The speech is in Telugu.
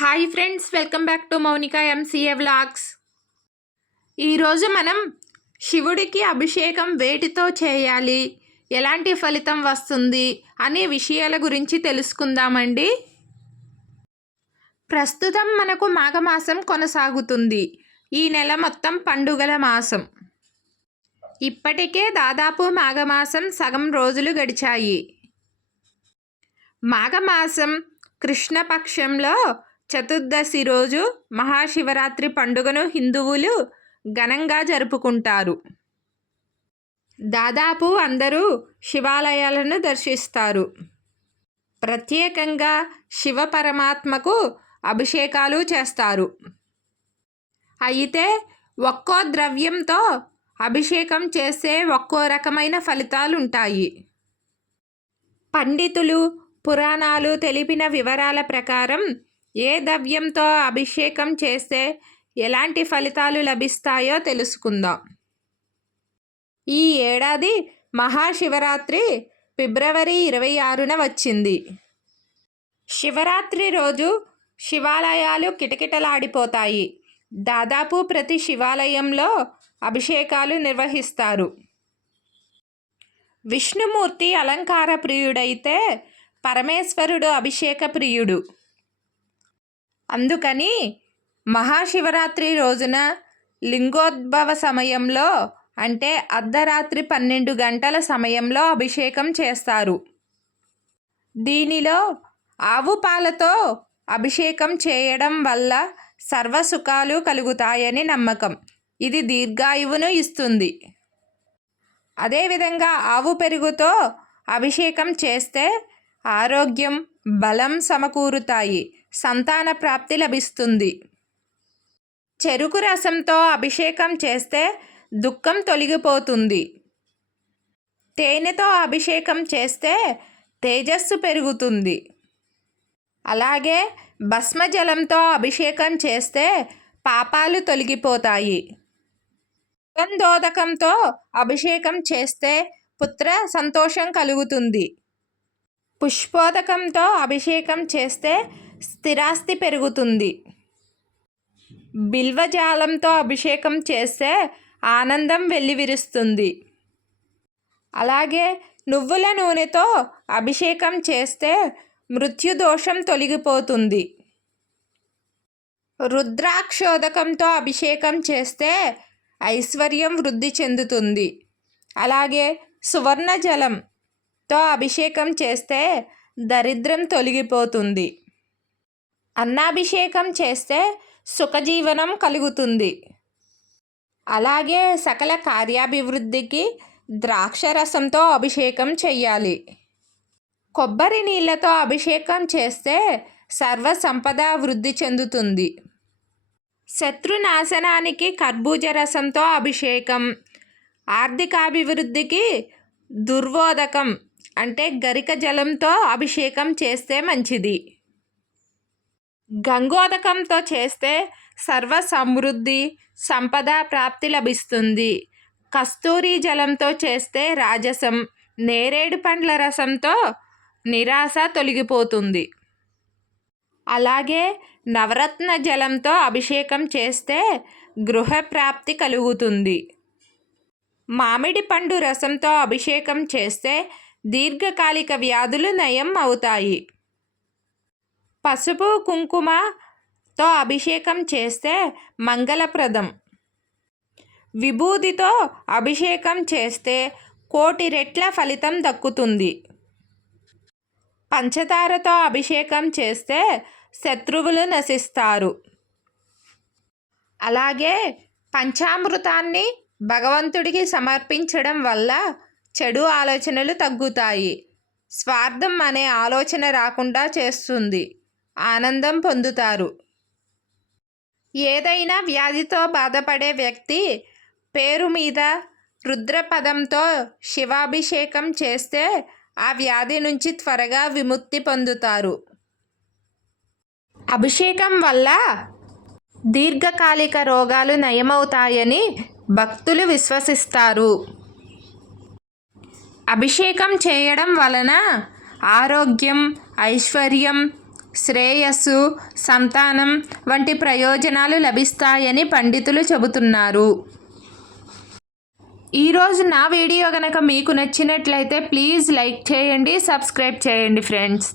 Hi friends welcome back to Mounika MCA vlogs ఈరోజు మనం శివుడికి అభిషేకం వేటితో చేయాలి ఎలాంటి ఫలితం వస్తుంది అనే విషయాల గురించి తెలుసుకుందామండి. ప్రస్తుతం మనకు మాఘమాసం కొనసాగుతుంది. ఈ నెల మొత్తం పండుగల మాసం. ఇప్పటికే దాదాపు మాఘమాసం సగం రోజులు గడిచాయి. మాఘమాసం కృష్ణపక్షంలో చతుర్దశి రోజు మహాశివరాత్రి పండుగను హిందువులు ఘనంగా జరుపుకుంటారు. దాదాపు అందరూ శివాలయాలను దర్శిస్తారు. ప్రత్యేకంగా శివ పరమాత్మకు అభిషేకాలు చేస్తారు. అయితే ఒక్కో ద్రవ్యంతో అభిషేకం చేస్తే ఒక్కో రకమైన ఫలితాలు ఉంటాయి పండితులు పురాణాలు తెలిపిన వివరాల ప్రకారం ఏ ద్రవ్యంతో అభిషేకం చేస్తే ఎలాంటి ఫలితాలు లభిస్తాయో తెలుసుకుందాం. ఈ ఏడాది మహాశివరాత్రి ఫిబ్రవరి ఇరవై ఆరున వచ్చింది. శివరాత్రి రోజు శివాలయాలు కిటకిటలాడిపోతాయి. దాదాపు ప్రతి శివాలయంలో అభిషేకాలు నిర్వహిస్తారు. విష్ణుమూర్తి అలంకార ప్రియుడైతే పరమేశ్వరుడు అభిషేక ప్రియుడు. అందుకని మహాశివరాత్రి రోజున లింగోద్భవ సమయంలో అంటే అర్ధరాత్రి పన్నెండు గంటల సమయంలో అభిషేకం చేస్తారు. దీనిలో ఆవు పాలతో అభిషేకం చేయడం వల్ల సర్వసుఖాలు కలుగుతాయని నమ్మకం. ఇది దీర్ఘాయువును ఇస్తుంది. అదేవిధంగా ఆవు పెరుగుతో అభిషేకం చేస్తే ఆరోగ్యం బలం సమకూరుతాయి. సంతాన ప్రాప్తి లభిస్తుంది. చెరుకు రసంతో అభిషేకం చేస్తే దుఃఖం తొలగిపోతుంది. తేనెతో అభిషేకం చేస్తే తేజస్సు పెరుగుతుంది. అలాగే భస్మజలంతో అభిషేకం చేస్తే పాపాలు తొలగిపోతాయి. సుగంధోదకంతో అభిషేకం చేస్తే పుత్ర సంతోషం కలుగుతుంది. పుష్పోదకంతో అభిషేకం చేస్తే స్థిరాస్తి పెరుగుతుంది. బిల్వజాలంతో అభిషేకం చేస్తే ఆనందం వెల్లివిరుస్తుంది. అలాగే నువ్వుల నూనెతో అభిషేకం చేస్తే మృత్యుదోషం తొలగిపోతుంది. రుద్రాక్షోదకంతో అభిషేకం చేస్తే ఐశ్వర్యం వృద్ధి చెందుతుంది. అలాగే సువర్ణ జలంతో అభిషేకం చేస్తే దరిద్రం తొలగిపోతుంది. అన్నాభిషేకం చేస్తే సుఖజీవనం కలుగుతుంది. అలాగే సకల కార్యాభివృద్ధికి ద్రాక్షరసంతో అభిషేకం చెయ్యాలి. కొబ్బరి నీళ్ళతో అభిషేకం చేస్తే సర్వ సంపద వృద్ధి చెందుతుంది. శత్రునాశనానికి కర్బూజ రసంతో అభిషేకం ఆర్థికాభివృద్ధికి దుర్వోదకం అంటే గరిక జలంతో అభిషేకం చేస్తే మంచిది. గంగోదకంతో చేస్తే సర్వ సమృద్ధి సంపద ప్రాప్తి లభిస్తుంది. కస్తూరి జలంతో చేస్తే రాజసం నేరేడు పండ్ల రసంతో నిరాశ తొలగిపోతుంది. అలాగే నవరత్న జలంతో అభిషేకం చేస్తే గృహప్రాప్తి కలుగుతుంది. మామిడి పండు రసంతో అభిషేకం చేస్తే దీర్ఘకాలిక వ్యాధులు నయం అవుతాయి. పసుపు కుంకుమతో అభిషేకం చేస్తే మంగళప్రదం. విభూతితో అభిషేకం చేస్తే కోటి రెట్ల ఫలితం దక్కుతుంది. పంచదారతో అభిషేకం చేస్తే శత్రువులు నశిస్తారు. అలాగే పంచామృతాన్ని భగవంతుడికి సమర్పించడం వల్ల చెడు ఆలోచనలు తగ్గుతాయి. స్వార్థం అనే ఆలోచన రాకుండా చేస్తుంది. ఆనందం పొందుతారు. ఏదైనా వ్యాధితో బాధపడే వ్యక్తి పేరు మీద రుద్రపదంతో శివాభిషేకం చేస్తే ఆ వ్యాధి నుంచి త్వరగా విముక్తి పొందుతారు. అభిషేకం వల్ల దీర్ఘకాలిక రోగాలు నయమవుతాయని భక్తులు విశ్వసిస్తారు. అభిషేకం చేయడం వలన ఆరోగ్యం ఐశ్వర్యం శ్రేయస్సు సంతానం వంటి ప్రయోజనాలు లభిస్తాయని పండితులు చెబుతున్నారు. ఈరోజు నా వీడియో కనుక మీకు నచ్చినట్లయితే ప్లీజ్ లైక్ చేయండి సబ్స్క్రైబ్ చేయండి ఫ్రెండ్స్.